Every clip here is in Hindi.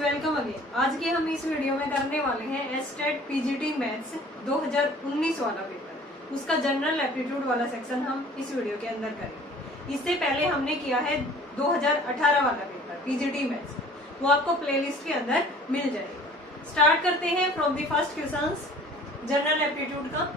Welcome again. आज के हम इस वीडियो में करने वाले हैं एस्टेट पीजीटी मैथ्स 2019 वाला पेपर। उसका जनरल एप्टीट्यूड वाला सेक्शन हम इस वीडियो के अंदर करेंगे। इससे पहले हमने किया है 2018 वाला पेपर पीजीटी मैथ्स, वो आपको प्लेलिस्ट के अंदर मिल जाएगा। स्टार्ट करते हैं from the first questions general aptitude का।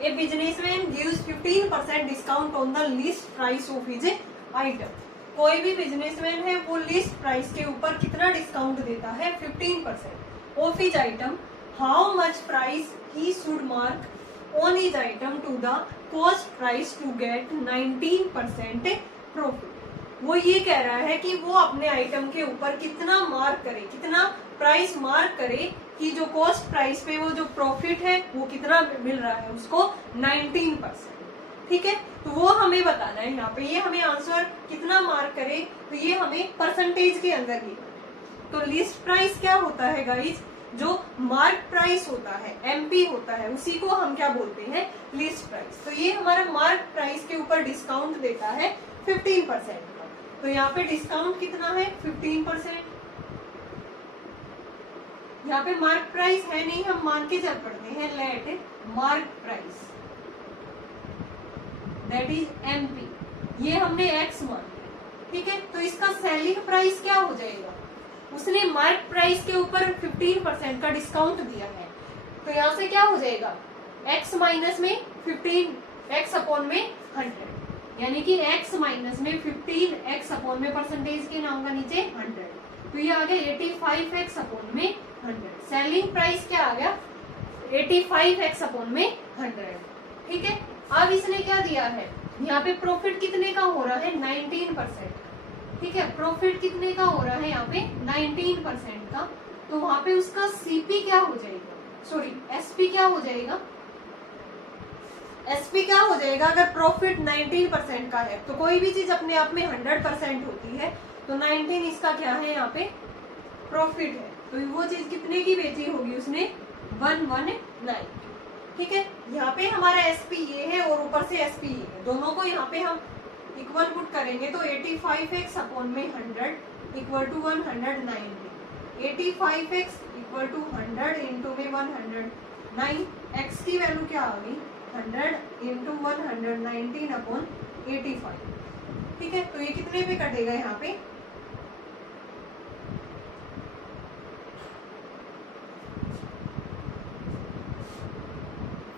A businessman gives 15% discount on the list price of his item. कोई भी बिजनेसमैन है वो लिस्ट प्राइस के ऊपर कितना डिस्काउंट देता है? 15% off his item. How much price he should mark on his item to the cost price to get 19% profit. वो ये कह रहा है कि वो अपने आइटम के ऊपर कितना मार्क करे, कितना प्राइस मार्क करे कि जो कॉस्ट प्राइस पे वो जो प्रॉफिट है वो कितना मिल रहा है उसको 19%। ठीक है, तो वो हमें बताना है यहाँ पे। ये हमें आंसर कितना मार्क करे तो ये हमें परसेंटेज के अंदर ही। तो लिस्ट प्राइस क्या होता है गाइस? जो मार्क प्राइस होता है, एमपी होता है, उसी को हम क्या बोलते हैं? List price. तो ये हमारा मार्क प्राइस के ऊपर डिस्काउंट देता है 15% का। तो यहाँ पे डिस्काउंट कितना है? 15%। यहाँ पे मार्क प्राइस है नहीं, हम मान के चल पड़ते हैं let mark price that is MP. ये हमने एक्स मान लिया। ठीक है, तो इसका सेलिंग प्राइस क्या हो जाएगा? उसने मार्क प्राइस के ऊपर 15% का डिस्काउंट दिया है, तो यहाँ से क्या हो जाएगा? एक्स माइनस में 15 एक्स अपॉन में 100, यानी कि एक्स माइनस में 15 एक्स अपॉन में परसेंटेज के नाम का नीचे 100, तो ये आ गया 85 एक्स अपॉन में 100। सेलिंग प्राइस क्या आ गया? 85 एक्स अपॉन में 100। ठीक है, अब इसने क्या दिया है? यहाँ पे प्रॉफिट कितने का हो रहा है? 19%। ठीक है, प्रॉफिट कितने का हो रहा है यहाँ पे? 19% का। तो वहां पे उसका सीपी क्या हो जाएगा? सॉरी, एसपी क्या हो जाएगा? एसपी क्या हो जाएगा? अगर प्रॉफिट 19% का है तो कोई भी चीज अपने आप में 100% होती है, तो 19 इसका क्या है? यहाँ पे प्रॉफिट है। तो वो चीज कितने की बेची होगी उसने? 119। ठीक है, यहाँ पे हमारा एसपी ये है और ऊपर से एसपी ये है, दोनों को यहाँ पे हम इक्वल पुट करेंगे तो 85x अपॉन में 100 equal to 190। 85x equal to 100 into में 109। x की वैल्यू क्या आ गई? 100 इंटू 119 अपॉन 85। ठीक है, तो ये कितने पे कटेगा? यहाँ पे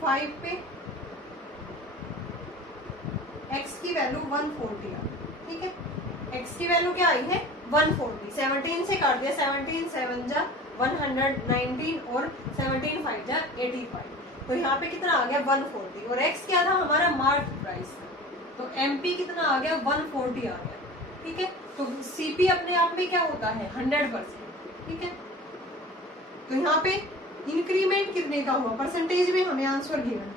5 पे। x की वैल्यू 140 आ। ठीक है, x की वैल्यू क्या आई है? 140। 17 से काट दिया, 17 7 जा 119 और 17 5 जा 85। तो यहाँ पे कितना आ गया? 140। और x क्या था? हमारा मार्क प्राइस। तो mp कितना आ गया? 140 आ गया। ठीक है, तो cp अपने आप में क्या होता है? 100%। ठीक है, तो यहाँ पे इंक्रीमेंट कितने का हुआ? परसेंटेज में हमें आंसर गिवन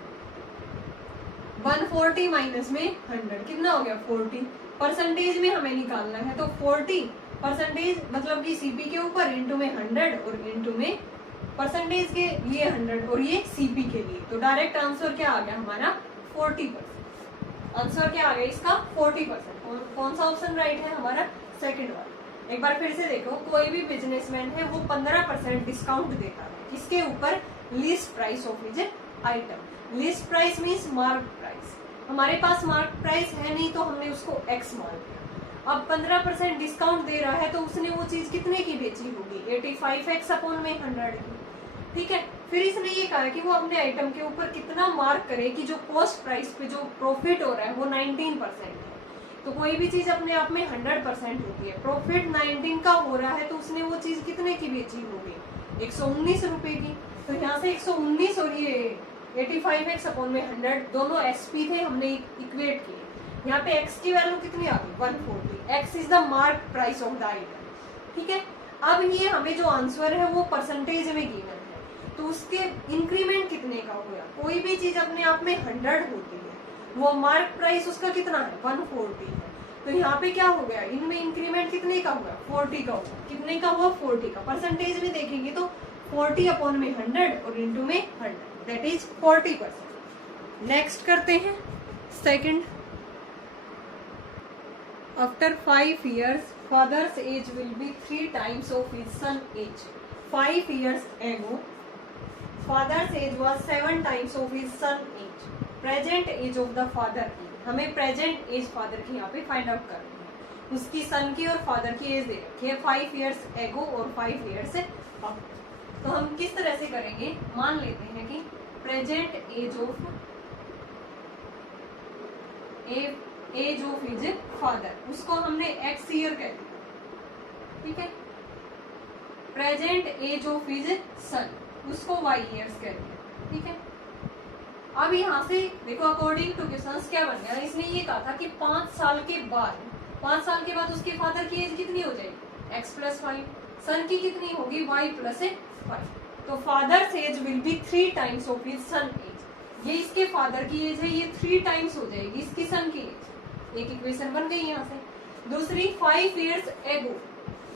140 माइनस में 100 कितना हो गया? 40। परसेंटेज में हमें निकालना है, तो 40 परसेंटेज मतलब कि सीपी के ऊपर इंटू में 100 और इंटू में परसेंटेज के लिए 100 और ये सीपी के लिए। तो डायरेक्ट आंसर क्या आ गया हमारा? 40%। आंसर क्या आ गया इसका? 40%। कौन सा ऑप्शन राइट है हमारा? सेकंड वाला। एक बार फिर से देखो, कोई भी बिजनेसमैन है वो 15% डिस्काउंट देता है किसके ऊपर? List price of his item. List price means mark price. हमारे पास मार्क प्राइस है नहीं तो हमने उसको एक्स मान लिया। अब 15% डिस्काउंट दे रहा है तो उसने वो चीज कितने की बेची होगी? 85 एक्स अपॉन में 100 की। ठीक है, फिर इसने ये कहा कि वो अपने आइटम के ऊपर कितना मार्क करे कि जो कॉस्ट प्राइस पे जो प्रॉफिट हो रहा है वो 19% है। तो कोई भी चीज अपने आप में 100% होती है। प्रॉफिट 19 का हो रहा है तो उसने वो चीज कितने की बेची होगी? 119 रुपए की। तो यहाँ से 119 और ये 85x अपॉन में 100 दोनों एसपी थे, हमने इक्वेट किए। यहाँ पे x की वैल्यू कितनी आ गई? 140। x is the mark price of the item. ठीक है, अब ये हमें जो आंसर है वो परसेंटेज में गिवन है, तो उसके इंक्रीमेंट कितने का हुआ? कोई भी चीज अपने आप में 100 होती है, वो मार्क प्राइस उसका कितना है? 140 है। तो यहाँ पे क्या हो गया? इनमें इंक्रीमेंट कितने का हुआ? 40 का हुआ। कितने का हुआ? 40 का। परसेंटेज में देखेंगे तो 40 अपॉन में 100 और इंटू में 100 दैट इज 40%। नेक्स्ट करते हैं second. After 5 years father's age will be 3 times of his son age. 5 years ago, father's age was 7 times of his son age. Present age of the father. हमें present age father की यहाँ पे find out करनी है. उसकी son की और father की एज दे रखी है 5 years ago और 5 years अब. तो हम किस तरह से करेंगे, मान लेते हैं कि present age of his father, उसको हमने x ईयर कह दिया, ठीक है. Present age of his son, उसको y ईयर्स कह दिया, ठीक है. अब यहाँ से देखो अकॉर्डिंग टू क्वेश्चंस क्या बन गया, इसने ये कहा था कि 5 साल के बाद उसके फादर की एज कितनी हो जाएगी, x प्लस 5. सन की कितनी होगी, y प्लस 5. तो father's age will be 3 times of his son age. ये इसके फादर की एज है, ये 3 टाइम्स हो जाएगी इसकी सन की एज. एक इक्वेशन बन गई यहाँ से. दूसरी 5 years ago,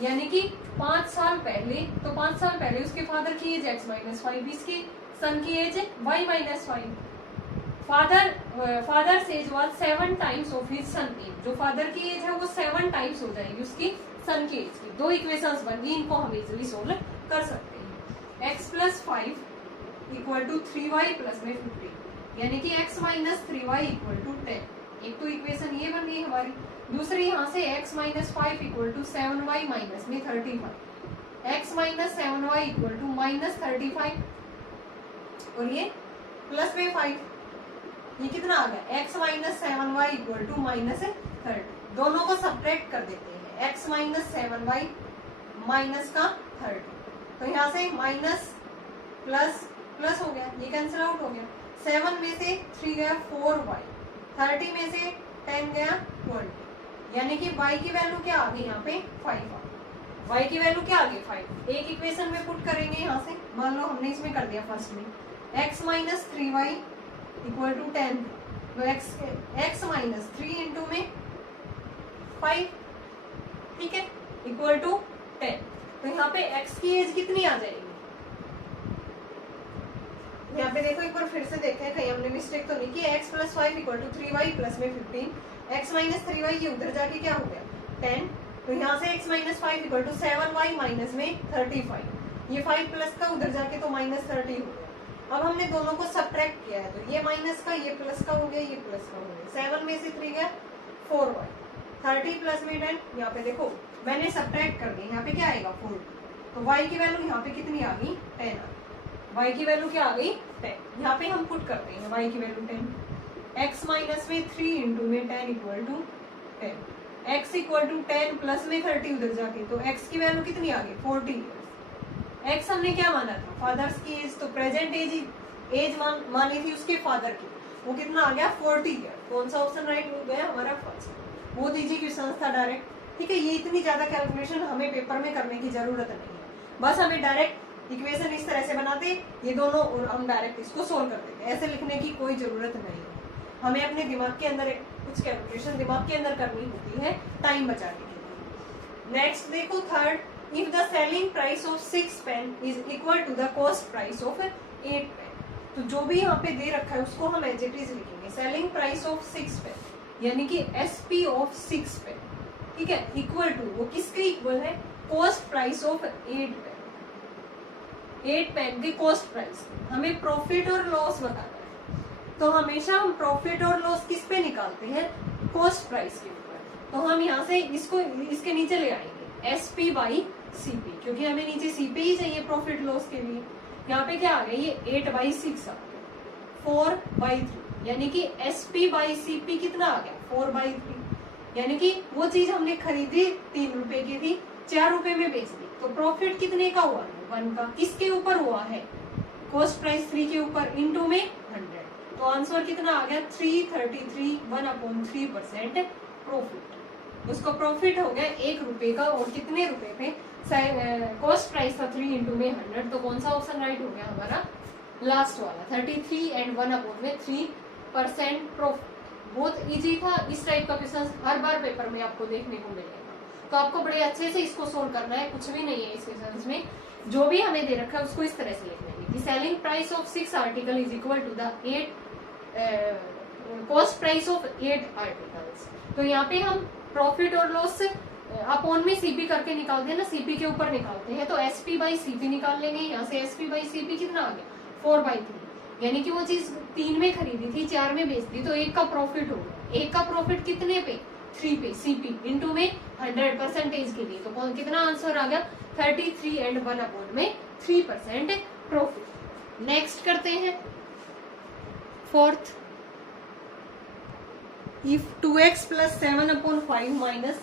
यानी कि 5 साल पहले, तो 5 साल पहले उसके फादर की एज x माइनस 5, इसकी सन की age y minus 5. Father's age was 7 times of his son age. जो फादर की एज है वो 7 टाइम्स हो जाएगी उसकी सन की एज की. 2 इक्वेशंस बन गई, इनको हम इजिली सोल्व कर सकते हैं. x plus 5 equal to 3y plus में 15, यानी कि x minus 3y equal to 10. एक तो इक्वेशन ये बन गई हमारी. दूसरी यहाँ से x minus 5 equal to 7y minus में 35. x minus 7y equal to minus 35 और ये प्लस में 5. ये कितना आ गया, x minus 7y equal to minus 30. दोनों को सब्ट्रैक्ट कर देते हैं, x माइनस 7y माइनस का 30. तो यहाँ से माइनस प्लस प्लस हो गया, ये कैंसिल आउट हो गया. 7 में से 3 गया 4y, 30 में से 10 गया 20, यानी कि y की वैल्यू क्या आ गई यहाँ पे 5. y की वैल्यू क्या आ गई 5. एक इक्वेशन में पुट करेंगे यहाँ से. मान लो हमने इसमें कर दिया फर्स्ट में x minus 3y equal to 10, तो x माइनस 3 इंटू में 5, ठीक है, इक्वल टू 10. तो यहाँ पे x की एज कितनी आ जाएगी, यहाँ पे देखो एक बार फिर से देखें कहीं हमने मिस्टेक तो नहीं की. x plus 5 equal to 3y plus में 15, x माइनस 3y ये उधर जाके क्या हो गया 10. तो यहाँ से x minus 5 equal to 7y minus में 35, ये 5 प्लस का उधर जाके तो माइनस 30 हो गया. अब हमने दोनों को सब्ट्रैक्ट किया है, तो ये माइनस का ये प्लस का हो गया, ये प्लस का हो गया. 7 में से 3 गया 4y, 30 प्लस में 10. यहाँ पे देखो मैंने सब्ट्रैक्ट कर दी, यहाँ पे क्या आएगा 4. तो y की वैल्यू यहाँ पे कितनी आ गई 10 आ गई. y की वैल्यू क्या आ गई 10. यहाँ पे हम पुट करते हैं y की वैल्यू 10. x माइनस में 3 इंटू में 10 equal to 10, x equal to 10 plus में 30 उधर जाके, तो x की वैल्यू कितनी आ गई 40 ईयर्स. x हमने क्या माना था फादर्स की एज, तो प्रेजेंट एज मानी थी उसके फादर की, वो कितना आ गया 40 ईयर. कौन सा ऑप्शन राइट हो गया हमारा फर्स्ट. वो दीजिए क्वेश्चन था डायरेक्ट, ठीक है. ये इतनी ज्यादा कैलकुलेशन हमें पेपर में करने की जरूरत नहीं है, बस हमें डायरेक्ट इक्वेशन इस तरह से बनाते ये दोनों और हम डायरेक्ट इसको सोल्व कर देते. ऐसे लिखने की कोई जरूरत नहीं है. हमें अपने दिमाग के अंदर कुछ कैलकुलेशन दिमाग के अंदर करनी होती है टाइम बचाने के लिए. नेक्स्ट देखो third, if the selling price of 6 pen is equal to the cost price of 8 pen. तो जो भी यहाँ पे दे रखा है उसको हम एज इट इज लिखेंगे. सेलिंग प्राइस ऑफ 6 पेन यानी कि SP ऑफ 6 पेन, ठीक है, इक्वल टू वो किसके इक्वल है cost price of 8 pen. 8 pen की कॉस्ट प्राइस. हमें प्रॉफिट और लॉस बताना है, तो हमेशा हम प्रॉफिट और लॉस किस पे निकालते हैं कॉस्ट प्राइस के ऊपर. तो हम यहाँ से इसको इसके नीचे ले आएंगे SP बाई CP, क्योंकि हमें नीचे CP ही चाहिए प्रॉफिट लॉस के लिए. यहाँ पे क्या आ गया ये 8 बाई 6 आ गया, 4 बाई 3, यानी कि SP बाई CP कितना आ गया 4 बाई 3. यानी कि वो चीज हमने खरीदी 3 रुपए की थी, 4 रुपए में बेच दी, तो प्रॉफिट कितने का हुआ 1 का. किसके ऊपर हुआ है कॉस्ट प्राइस 3 के ऊपर, इनटू में 100. तो आंसर कितना आ गया 333, 1/3% प्रॉफिट. उसको प्रॉफिट हो गया 1 रुपए का, और कितने रुपए पे कॉस्ट प्राइस था 3 इंटू में 100. तो कौन सा ऑप्शन राइट हो गया हमारा लास्ट वाला 33 एंड 1/3% प्रॉफिट. बहुत इजी था. इस टाइप का क्वेश्चन हर बार पेपर में आपको देखने को मिलेगा, तो आपको बड़े अच्छे से इसको सोल्व करना है. कुछ भी नहीं है इस क्वेश्चन में, जो भी हमें दे रखा है उसको इस तरह से लिखना है कि selling price of 6 article is equal to the 8 cost price of 8 articles. तो यहाँ पे हम प्रॉफिट और लॉस अपॉन में सीपी करके निकालते हैं ना, सीपी के ऊपर निकालते हैं, तो एसपी बाई सीपी निकाल लेंगे। यहाँ से एसपी बाई सीपी कितना आ गया 4/3, यानी कि वो चीज 3 में खरीदी थी 4 में बेच दी, तो 1 का प्रॉफिट हो गया। 1 का प्रॉफिट कितने पे 3 पे, सीपी इंटू में 100% के लिए, तो कितना आंसर आ गया 33 एंड 1/3% प्रॉफिट। नेक्स्ट करते हैं fourth, if 2x plus 7/5 minus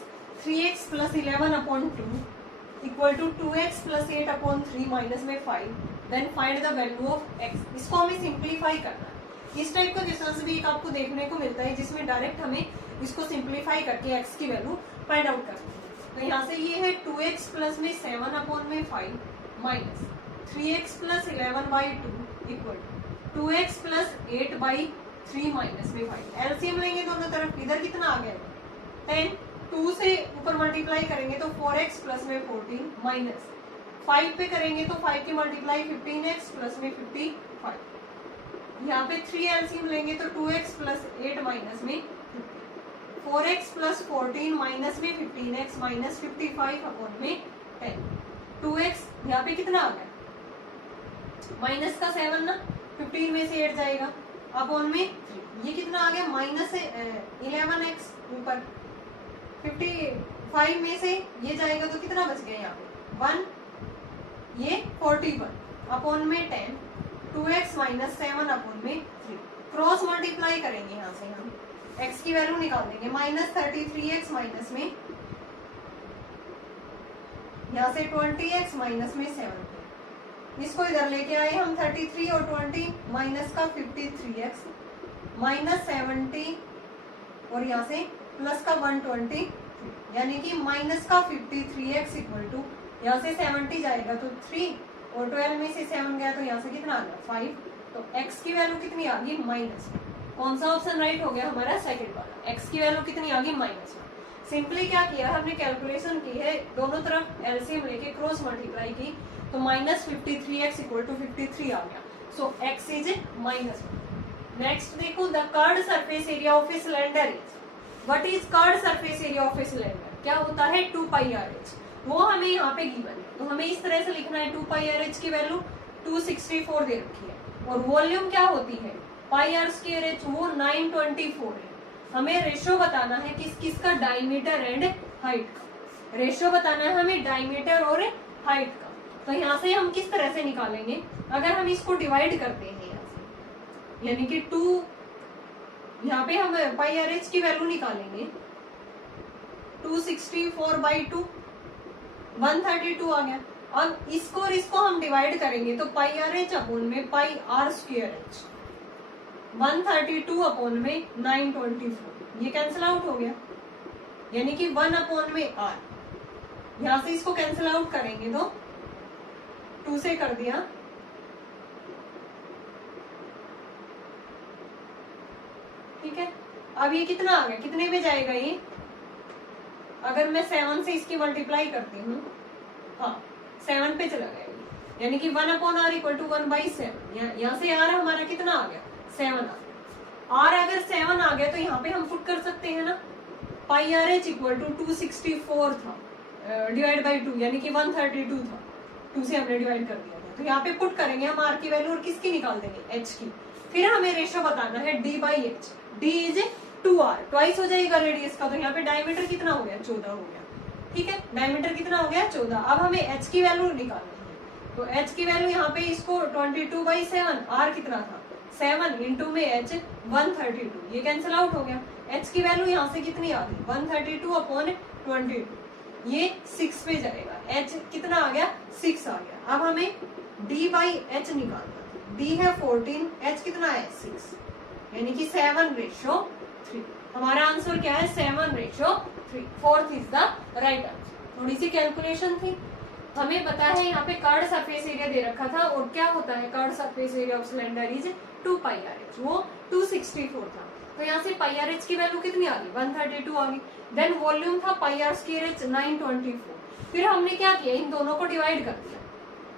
3x plus 11/2 equal to 2x plus 8/3 minus में 5, then find the value of x। इसको हमें सिंप्लीफाई करना है। इस टाइप का क्वेश्चन भी एक आपको देखने को मिलता है जिसमें डायरेक्ट हमें इसको सिंप्लीफाई करके x की वैल्यू फाइंड आउट करनी है। तो यहाँ से ये है 2x प्लस में 7/5 minus 3x plus 11/2 equal 2x plus 8/3 minus में 5। एलसीएम लेंगे दोनों तरफ, इधर कितना आ गया 10, 2 से ऊपर मल्टीप्लाई करेंगे तो 4x प्लस में 14 माइनस 5 पे करेंगे तो 5 की मल्टीप्लाई 15x प्लस में 55। यहाँ पे 3 एलसीएम लेंगे तो 2x प्लस 8 माइनस में 4x प्लस 14 माइनस में 15x माइनस 55 अपॉन में 10। 2x यहाँ पे कितना आ गया माइनस का 7 ना, 15 में से 8 जाएगा अपॉन में 3, ये कितना आ गया माइनस 11x ऊपर 55 में से ये जाएगा तो कितना बच गया यहाँ पे 1, ये 41 अपॉन में 10, 2x माइनस 7 अपॉन में 3। क्रॉस मल्टीप्लाई करेंगे, यहाँ से हम x की वैल्यू निकाल देंगे माइनस 33x माइनस में यहाँ से 20x माइनस में 7। इसको इधर लेके आए हम 33 और 20 माइनस का 53x माइनस 70 और यहाँ से प्लस का 120, यानी कि माइनस का 53x इक्वल टू यहाँ से 70 जाएगा तो 3 और 12 में से 7 गया तो यहाँ से कितना आ गया 5। तो x की वैल्यू कितनी आ गई माइनस। कौन सा ऑप्शन राइट हो गया हमारा सेकंड वाला, x की वैल्यू कितनी आ गई माइनस। सिंपली क्या किया हमने कैलकुलेशन की है, दोनों तरफ एलसीएम लेके क्रॉस मल्टीप्लाई की तो माइनस 53x इक्वल टू 53 आ गया। सो x इज माइनस। नेक्स्ट देखो, the curved surface area of a cylinder is, what is curved surface area of a cylinder, क्या होता है 2πRh। वो हमें यहाँ पे गिवन है, तो हमें इस तरह से लिखना है 2πRh की वैल्यू 264 दे रखी है, और वॉल्यूम क्या होती है πr²h, वो 924 है। हमें रेशो बताना है किसका डायमीटर एंड हाइट का, रेशो बताना है हमें डायमीटर और हाइट का। तो यहाँ से हम किस तरह से निकालेंगे, अगर हम इसको डिवाइड करते हैं यहाँ से, यानी कि 2, यहाँ पे हम πRh की वैल्यू निकालेंगे 264/2 132 आ गया। अब इसको और इसको हम डिवाइड करेंगे तो πRh अपॉन में πr²h 132 अपॉन में 924, ये कैंसिल आउट हो गया, यानी कि 1 अपॉन में r। यहां से इसको कैंसिल आउट करेंगे तो 2 से कर दिया, ठीक है। अब ये कितना आ गया, कितने में जाएगा ये, अगर मैं 7 से इसकी मल्टीप्लाई करती हूँ, हाँ 7 पे चला गया, यानी कि 1 अपॉन r इक्वल टू 1/7। यहाँ से r हमारा कितना आ गया 7 आ गया। r अगर 7 आ गया तो यहाँ पे हम पुट कर सकते हैं ना, πRh इक्वल टू 264 था डिवाइड बाई 2, यानी कि 132 था, 2 से हमने डिवाइड कर दिया था, तो यहाँ पे पुट करेंगे हम r की वैल्यू और किसकी निकाल देंगे h की। फिर हमें रेशो बताना है d/h, d is 2r, twice हो जाएगा रेडियस का, तो यहाँ पे डायमीटर कितना हो गया 14 हो गया, ठीक है। डायमीटर कितना हो गया 14। अब हमें h की वैल्यू निकालनी है, तो h की वैल्यू यहाँ पे इसको 22/7, r कितना था 7 इंटू में h 132, ये कैंसिल आउट हो गया। h की वैल्यू यहाँ से कितनी आ गई 132 अपॉन 22, ये 6 पे जाएगा, h कितना आ गया 6 आ गया। अब हमें d/h निकालना, d है 14, h कितना है 6, यानी कि 7/3। हमारा आंसर क्या है 7/3। Fourth is the right answer. थोड़ी सी कैलकुलेशन थी, हमें पता है यहाँ पे कर्व्ड सरफेस एरिया दे रखा था, और क्या होता है curved surface area of cylinder is 2πRh, वो 264 था, तो यहाँ से πRh की वैल्यू कितनी आ गई 132 आ गई। देन वॉल्यूम था πr²h 924, फिर हमने क्या किया इन दोनों को डिवाइड कर दिया,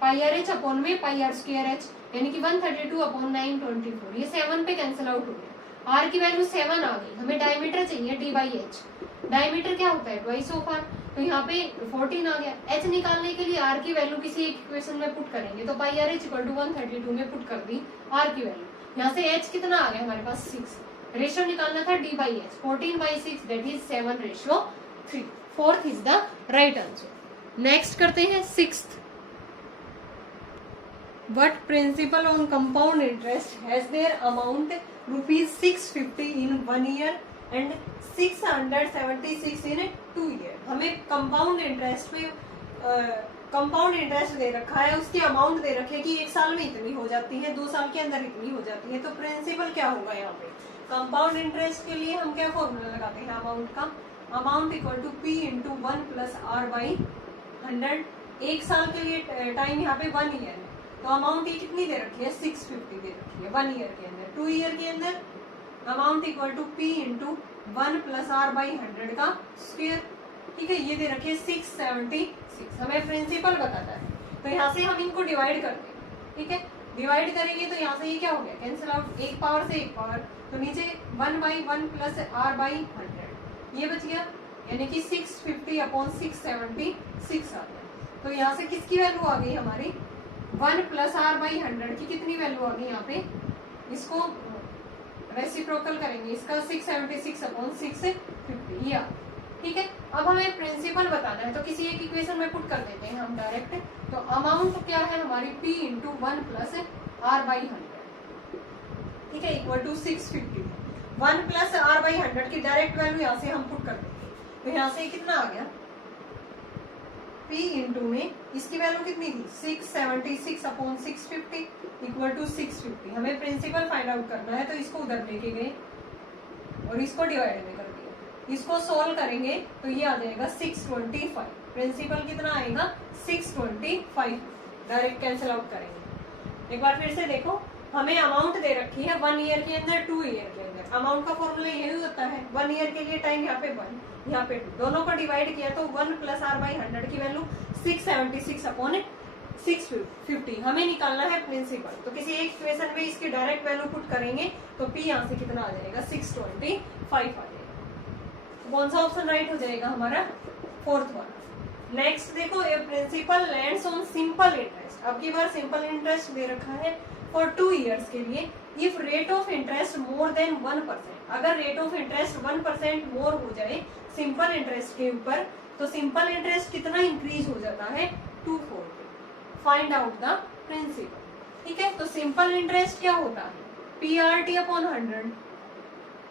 πRh अपॉन में πr²h, यानी कि 132 अपॉन 924, ये 7 पे कैंसिल आउट हो गया। r की वैल्यू 7 आ गई, हमें डायमीटर चाहिए d/h, डायमीटर क्या होता है ट्वाइस ऑफ r, तो यहाँ पे 14 आ गया। h निकालने के लिए r की वैल्यू किसी एक इक्वेशन में पुट करेंगे, तो पाई आर एच इक्वल टू 132 में पुट कर दी r की वैल्यू। यहाँ से h कितना आ गया हमारे पास 6। रेशियो निकालना था d by H, 14/6 that is 7:3। Fourth is the right answer. Next करते हैं sixth. What principal on compound interest has their amount rupees 650 in 1 year and 676 in 2 year? हमें कंपाउंड इंटरेस्ट पे कंपाउंड इंटरेस्ट दे रखा है, उसकी अमाउंट दे रखी है कि 1 साल में इतनी हो जाती है, 2 साल के अंदर इतनी हो जाती है। तो प्रिंसिपल क्या होगा यहाँ पे? कंपाउंड इंटरेस्ट के लिए हम क्या फॉर्मूला लगाते हैं अमाउंट का? Amount equal to p into 1 plus r by 100। 1 साल के लिए टाइम यहाँ पे 1 ईयर है, तो अमाउंट ये कितनी दे रखी है? 650 दे रखी है 1 ईयर के अंदर। 2 ईयर के अंदर amount equal to p into 1 plus r by 100 का स्क्वायर। ठीक है, ये दे रखी है 676। हमें प्रिंसिपल बताता है, तो यहाँ से हम इनको डिवाइड करते हैं। ठीक है, डिवाइड करेंगे तो यहाँ से ये क्या हो गया? कैंसिल आउट, एक पावर से एक पावर, तो नीचे 1/1 प्लस आर बाई 100 ये बच गया, यानी कि 650/676 आ गया। तो यहाँ से किसकी वैल्यू आ गई हमारी? 1 प्लस आर बाई 100 की कितनी वैल्यू आ गई यहाँ पे? इसको रेसिप्रोकल करेंगे, इसका 676/650 ये आ। ठीक है, अब हमें प्रिंसिपल बताना है, तो किसी एक इक्वेशन में पुट कर देते हैं हम डायरेक्ट। तो अमाउंट क्या है हमारी? p into 1 plus r by 100, ठीक है, equal to 650। 1 plus r by 100 की डायरेक्ट वैल्यू यहाँ से हम पुट कर देंगे, तो यहाँ से कितना आ गया? p इंटू में इसकी वैल्यू कितनी थी? 676/650 इक्वल टू 650। हमें प्रिंसिपल फाइंड आउट करना है, तो इसको उधर लेके गए और इसको डिवाइड में कर दिया। इसको सोल्व करेंगे तो ये आ जाएगा 625। प्रिंसिपल कितना आएगा? 625। डायरेक्ट कैंसिल आउट करेंगे। एक बार फिर से देखो, हमें अमाउंट दे रखी है 1 ईयर के अंदर, 2 ईयर के अंदर। अमाउंट का फॉर्मूला यही होता है, 1 ईयर के लिए टाइम यहाँ पे 1, यहाँ पे 2, दोनों को डिवाइड किया तो 1 प्लस आर बाई 100 की वैल्यू 676/650 हमें निकालना है प्रिंसिपल। तो किसी एक इक्वेशन में इसकी डायरेक्ट वैल्यू पुट करेंगे तो p यहाँ से कितना आ जाएगा? 625 आ जाएगा। कौन सा ऑप्शन राइट हो जाएगा हमारा? फोर्थ वाला। नेक्स्ट देखो, a principal lands on simple interest. अब की बार सिंपल इंटरेस्ट दे रखा है फॉर 2 इयर्स के लिए। If rate of interest more than 1%, अगर रेट ऑफ इंटरेस्ट 1% मोर हो जाए सिंपल इंटरेस्ट के ऊपर, तो सिंपल इंटरेस्ट कितना इंक्रीज हो जाता है? 240। Find out the principal. ठीक है, तो सिंपल इंटरेस्ट क्या होता है? PRT/100।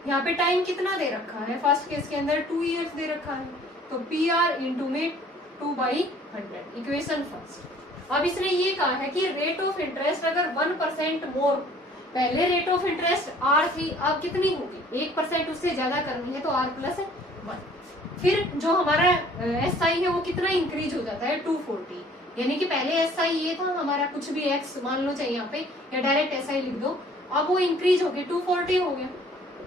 यहाँ पे टाइम कितना दे रखा है? फर्स्ट केस के अंदर 2 इयर्स दे रखा है, तो PR इंटू में 2/100 इक्वेशन फर्स्ट। अब इसने ये कहा है कि रेट ऑफ इंटरेस्ट अगर 1% मोर, पहले रेट ऑफ इंटरेस्ट R थी, अब कितनी होगी? 1% उससे ज्यादा करनी है तो R+1। फिर जो हमारा SI है वो कितना इंक्रीज हो जाता है? 240। यानी कि पहले SI ये था हमारा, कुछ भी X मान लो चाहिए यहाँ पे, या डायरेक्ट SI लिख दो। अब वो इंक्रीज हो गया, 240 हो गया,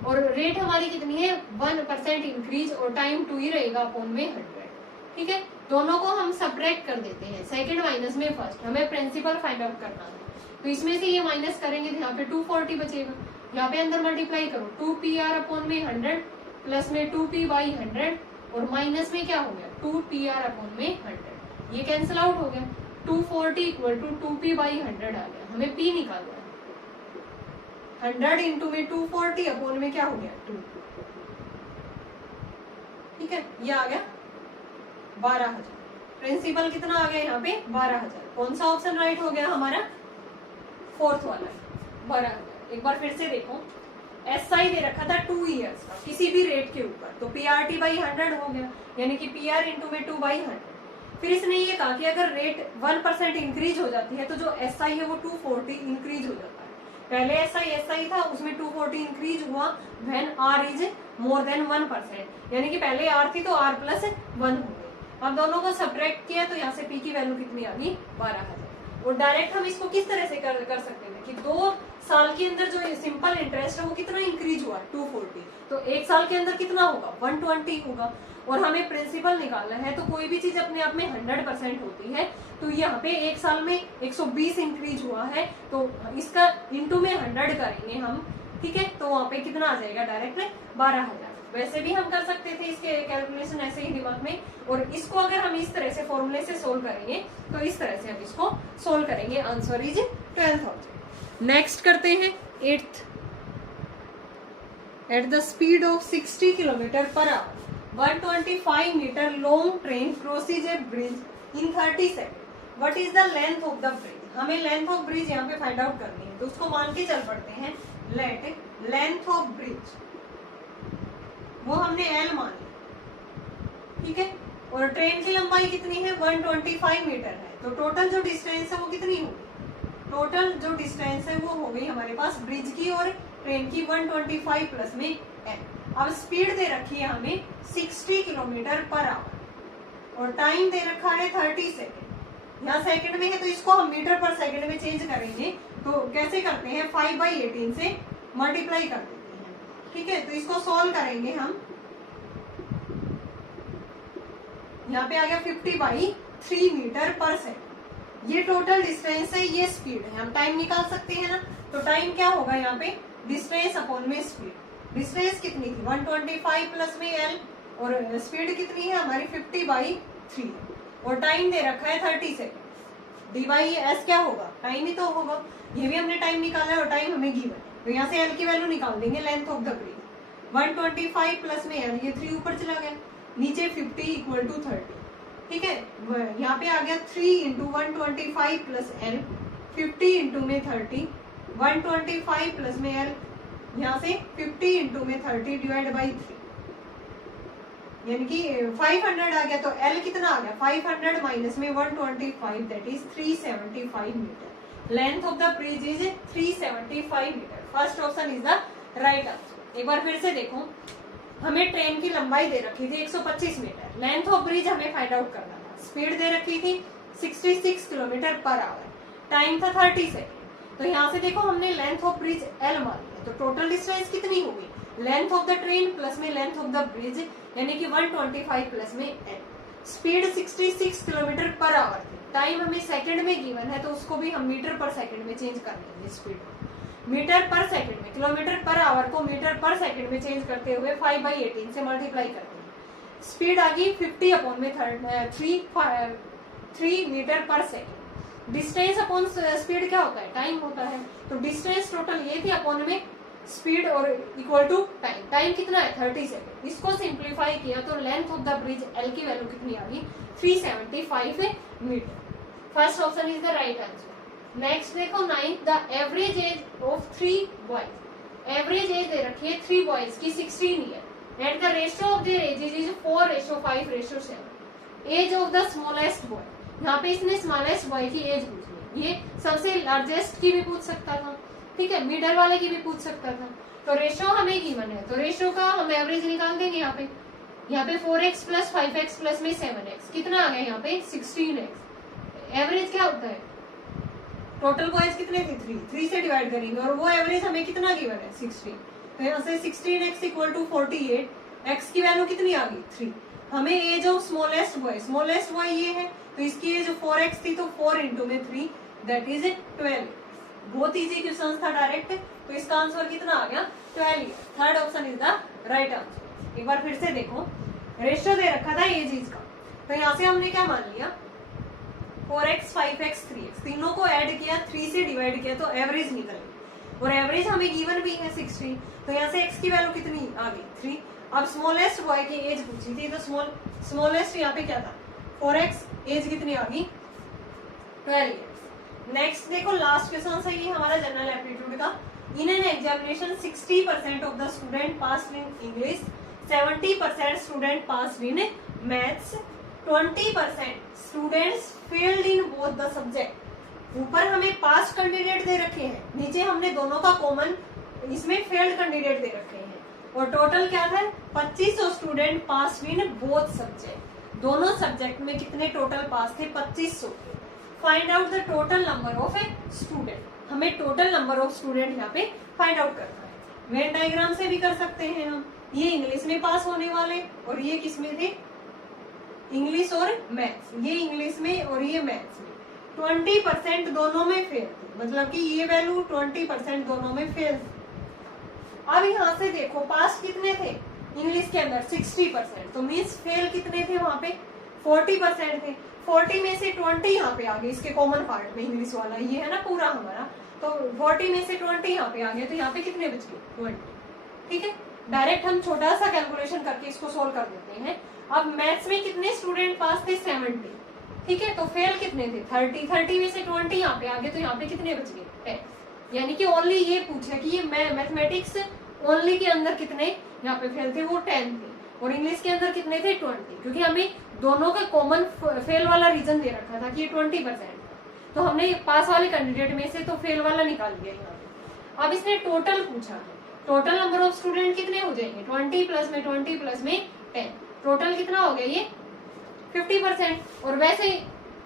और रेट हमारी कितनी है? 1% इंक्रीज, और टाइम 2 ही रहेगा अपॉन में 100। ठीक है, दोनों को हम सब्ट्रैक्ट कर देते हैं, सेकंड माइनस में फर्स्ट। हमें प्रिंसिपल फाइंड आउट करना है, तो इसमें से ये माइनस करेंगे तो यहाँ पे 240 बचेगा। यहाँ पे अंदर मल्टीप्लाई करो, 2PR/100 प्लस में 2P/100, और माइनस में क्या हो गया? 2PR/100। ये कैंसिल आउट हो गया। 240 इक्वल टू 2P/100 आ गया। हमें P निकालना है। 100 इंटू में 240 अपॉन में क्या हो गया? 2। ठीक है, ये आ गया 12,000। प्रिंसिपल कितना आ गया यहाँ पे? 12,000। कौन सा ऑप्शन राइट हो गया हमारा? फोर्थ वाला, 12,000। एक बार फिर से देखो, SI दे रखा था 2 इयर्स का किसी भी रेट के ऊपर, तो PRT/100 हो गया, यानी कि PR इंटू में 2/100। फिर इसने ये कहा कि अगर रेट 1% इंक्रीज हो जाती है तो जो SI है वो 240 इंक्रीज हो जाता है। पहले SI था, उसमें 240 इंक्रीज हुआ when R is more than 1%, यानी कि पहले R थी तो R+1 हो गई। अब दोनों को सब्ट्रैक्ट किया तो यहाँ से P की वैल्यू कितनी आ गई? 12,000। और डायरेक्ट हम इसको किस तरह से कर सकते हैं कि 2 साल के अंदर जो सिंपल इंटरेस्ट है वो कितना इंक्रीज हुआ? 240। तो 1 साल के अंदर कितना होगा? 120 होगा। और हमें प्रिंसिपल निकालना है, तो कोई भी चीज अपने आप में 100% होती है, तो यहाँ पे 1 साल में 120 इंक्रीज हुआ है, तो इसका इंटू में 100 करेंगे हम। ठीक है, तो वहां पे कितना आ जाएगा? डायरेक्ट 12,000। वैसे भी हम कर सकते थे इसके कैलकुलेशन ऐसे ही दिमाग में, और इसको अगर हम इस तरह से फॉर्मूले से सोल्व करेंगे तो इस तरह से हम इसको सोल्व करेंगे। Answer is 12,000। नेक्स्ट करते हैं 8th। At the speed of 60 kilometre per hour 125 metre long train crosses a bridge in 30 second. What is the length of the bridge? हमें लेंथ ऑफ ब्रिज यहाँ पे फाइंड आउट करनी है, तो उसको मान के चल पड़ते हैं। लेट लेंथ ऑफ ब्रिज, वो हमने L मान ली, ठीक है। और ट्रेन की लंबाई कितनी है? 125 मीटर है। तो टोटल जो डिस्टेंस है वो कितनी होगी? टोटल जो डिस्टेंस है वो हो गई हमारे पास ब्रिज की और ट्रेन की 125 प्लस में L। अब स्पीड दे रखी है हमें 60 किलोमीटर पर आवर और टाइम दे रखा है 30 सेकेंड। यहाँ सेकंड में है तो इसको हम मीटर पर सेकंड में चेंज करेंगे। तो कैसे करते हैं? 5/18 से मल्टीप्लाई कर देते हैं, ठीक है। तो इसको सॉल्व करेंगे हम। यहाँ पे आ गया 50/3 मीटर पर सेकंड। ये टोटल डिस्टेंस है, ये स्पीड है। हम टाइम निकाल सकते हैं ना, तो टाइम क्या होगा यहाँ पे? डिस्टेंस अपॉन में स्पीड। डिस्टेंस कितनी थी? 125 प्लस में L, और स्पीड कितनी है हमारी? 50/3, और टाइम दे रखा है 30 सेकेंड। dy/s क्या होगा? टाइम ही तो होगा। ये भी हमने टाइम निकाला है और टाइम हमें गिवन है, तो यहाँ से L की वैल्यू निकाल देंगे। Length of the bridge 125 plus में L, ये 3 ऊपर चला गया, नीचे 50 इक्वल टू 30, ठीक है। यहाँ पे आ गया 3 इंटू 125 प्लस L, 50 इंटू में 30, 125 प्लस में L, यहाँ से 50 इंटू में 30 डिवाइड बाई 3, यानी कि 500 आ गया। तो L कितना आ गया? 500 माइनस में 125, that is 375 metre. Length of the bridge is 375 metre. First option is the right answer. एक बार फिर से देखो, हमें ट्रेन की लंबाई दे रखी थी 125 मीटर, लेंथ ऑफ ब्रिज हमें फाइंड आउट करना था। स्पीड दे रखी थी 66 किलोमीटर पर आवर, टाइम था 30 सेकेंड। तो यहाँ से देखो हमने लेंथ ऑफ ब्रिज L मान लिया, तो टोटल डिस्टेंस कितनी होगी? Length of the train plus में लेंथ ऑफ द ब्रिज, यानी कि 125 प्लस में L। Speed 66 kilometre per our थी, टाइम हमें सेकंड में गिवन है, तो उसको भी हम मीटर पर सेकंड में चेंज कर देंगे। स्पीड मीटर पर सेकंड में, किलोमीटर पर आवर को मीटर पर सेकंड में चेंज करते हुए 5/18 से मल्टीप्लाई करते हैं। स्पीड आ गई 50 अपॉन में 3 मीटर पर सेकंड। डिस्टेंस अपॉन स्पीड क्या होता है? टाइम होता है। तो डिस्टेंस टोटल ये थी अपॉन में स्पीड और इक्वल टू टाइम। टाइम कितना है? 30 सेकेंड। इसको सिंप्लीफाई किया तो length of the bridge L की वैल्यू कितनी आ गई? 375 metre. First option is the right answer. Next देखो 9th, the average age of 3 boys. Average age दे रखी है 3 बॉयज की 16 year and the ratio of their ages is 4:5:7। Age of the smallest boy, यहाँ पे इसने स्मॉलेस्ट बॉय की एज पूछी है। ये सबसे लार्जेस्ट की भी पूछ सकता था, ठीक है, मिडल वाले की भी पूछ सकता था। तो रेशियो हमें गिवन है, तो रेशियो का हम एवरेज निकाल देंगे। यहाँ पे 4x प्लस 5x प्लस में 7x, कितना आ गया यहाँ पे? 16x। एवरेज क्या होता है? टोटल बॉयज कितने थे? 3 से डिवाइड करेंगे, और वो एवरेज हमें कितना गिवन है? 16। तो यहाँ से 16x इक्वल टू 48, x की वैल्यू कितनी आ गई? 3। हमें एज ऑफ स्मॉलेस्ट बॉय ये है, तो इसकी एज 4x थी, तो 4 इंटू में 3 दैट इज 12। बहुत इजी क्वेश्चन था, डायरेक्ट। तो इसका आंसर कितना आ गया? 12। Third option is the right answer. एक बार फिर से देखो, रेशियो दे रखा था एजेस का, तो यहाँ से हमने क्या मान लिया? 4x 5x 3x, तीनों को ऐड किया, 3 से डिवाइड किया, तो एवरेज निकल गई। और एवरेज हमें गिवन भी है 16, तो यहाँ से x की वैल्यू कितनी आ गई? 3। अब स्मॉलेस्ट बॉय की एज पूछी थी, तो स्मॉलेस्ट यहाँ पे क्या था? 4x, एज कितनी आ गई? 12। नेक्स्ट देखो, लास्ट क्वेश्चन है ये हमारा जनरल एप्टीट्यूड का। In an examination 60% of the student pass in English, 70% student pass in maths, 20% students failed in both the subject. ऊपर हमें पास कैंडिडेट दे रखे हैं, नीचे हमने दोनों का कॉमन इसमें फेल्ड कैंडिडेट दे रखे हैं। और टोटल क्या था? 2500 student pass in both subject. दोनों सब्जेक्ट में कितने टोटल पास थे? 2500। Find out the total number of a student. हमें टोटल नंबर ऑफ स्टूडेंट यहाँ पे फाइंड आउट करना है। वेन डायग्राम से भी कर सकते हैं हम। ये इंग्लिश में पास होने वाले, और ये किस में थे? इंग्लिश और मैथ्स। ये इंग्लिश में और ये मैथ्स में। 20% दोनों में फेल थे, मतलब कि ये वैल्यू 20% दोनों में फेल थे। अब यहाँ से देखो पास कितने थे? इंग्लिश के अंदर 60%, तो मीन्स फेल कितने थे वहां पे 40% थे। 40 में से 20 यहाँ पे आ गए इसके कॉमन पार्ट में, इंग्लिश वाला ये है ना पूरा हमारा, तो 40 में से 20 यहाँ पे आ गए, तो यहाँ पे कितने बच गए 20। ठीक है, डायरेक्ट हम छोटा सा कैलकुलेशन करके इसको सोल्व कर देते हैं। अब मैथ्स में कितने स्टूडेंट पास थे 70, ठीक है, तो फेल कितने थे 30, 30 में से 20 यहाँ पे आ गए, तो यहाँ पे कितने बच गए 10। यानी कि ओनली ये पूछा कि ये मैथमेटिक्स ओनली के अंदर कितने यहाँ पे फेल थे, वो 10 थे, और इंग्लिश के अंदर कितने थे 20, क्योंकि हमें दोनों का कॉमन फेल वाला रीजन दे रखा था कि ये 20%, तो हमने पास वाले कैंडिडेट में से तो फेल वाला निकाल दिया यहाँ पे। अब इसने टोटल पूछा, टोटल नंबर ऑफ स्टूडेंट कितने हो जाएंगे 20 प्लस में 20 प्लस में 10, टोटल कितना हो गया ये 50%। और वैसे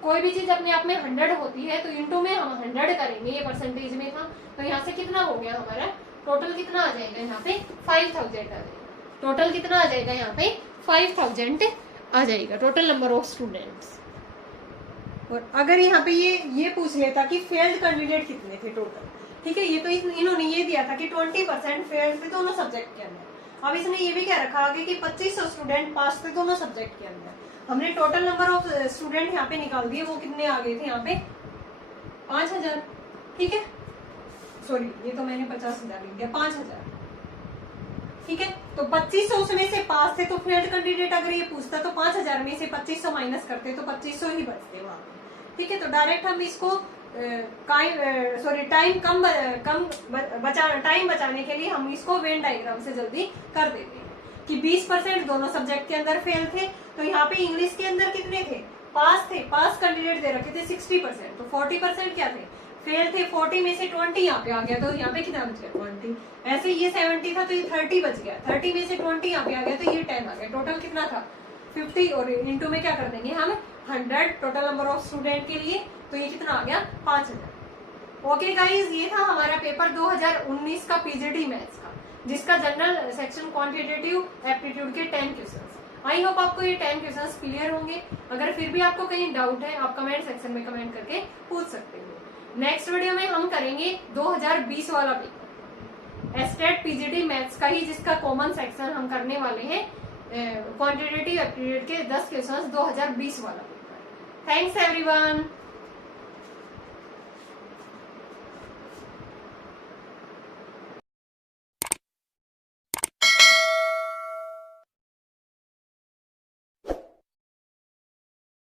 कोई भी चीज अपने आप में 100 होती है तो इंटू में हम 100 करेंगे, ये परसेंटेज में था, तो यहाँ से कितना हो गया हमारा टोटल कितना आ जाएगा यहाँ पे 5000 आ जाएगा, टोटल कितना आ जाएगा यहाँ पे 5000 आ जाएगा टोटल नंबर ऑफ स्टूडेंट्स। और अगर यहाँ पे ये पूछ लेता कि फेल्ड कैंडिडेट कितने थे टोटल, ठीक है, ये तो इन्होंने ये दिया था कि 20% फेल्ड थे दोनों सब्जेक्ट के अंदर। अब इसने ये भी कह रखा आगे कि 2500 स्टूडेंट पास थे दोनों सब्जेक्ट के अंदर। हमने टोटल नंबर ऑफ स्टूडेंट यहाँ पे निकाल दिए, वो कितने आ गए थे यहाँ पे 5000, ठीक है, सॉरी ये तो मैंने 50,000 लिख दिया, 5000, ठीक है, तो 2500 उसमें से पास थे, तो फेल्ड कैंडिडेट अगर ये पूछता तो 5000 में से 2500 माइनस करते तो 2500 ही बचते वहां पे, ठीक है। तो डायरेक्ट हम इसको टाइम बचाने के लिए हम इसको वेन डायग्राम से जल्दी कर देते हैं कि 20% दोनों सब्जेक्ट के अंदर फेल थे, तो यहाँ पे इंग्लिश के अंदर कितने थे पास थे, पास कैंडिडेट दे रखे थे 60%, तो 40% क्या थे फेल थे, 40 में से 20 यहाँ पे आ गया, तो यहाँ पे कितना बच गया 20, ऐसे ये 70 था तो ये 30 बच गया, 30 में से 20 यहाँ पे आ गया तो ये 10 आ गया, टोटल कितना था 50, और इंटू में क्या कर देंगे हम 100 टोटल नंबर ऑफ स्टूडेंट के लिए, तो ये कितना आ गया 5000। ओके गाइज, ये था हमारा पेपर 2019 का पीजीडी मैथ्स का, जिसका जनरल सेक्शन क्वांटिटेटिव एप्टीट्यूड के 10 क्वेश्चंस। आई होप आपको ये 10 क्वेश्चंस क्लियर होंगे। अगर फिर भी आपको कहीं डाउट है आप कमेंट सेक्शन में कमेंट करके पूछ सकते हो। नेक्स्ट वीडियो में हम करेंगे 2020 वाला पेपर, एस्टेट पीजीडी मैथ्स का ही, जिसका कॉमन सेक्शन हम करने वाले हैं क्वांटिटेटिव एप्टीट्यूड के 10 क्वेश्चंस 2020 वाला पेपर। Thanks everyone.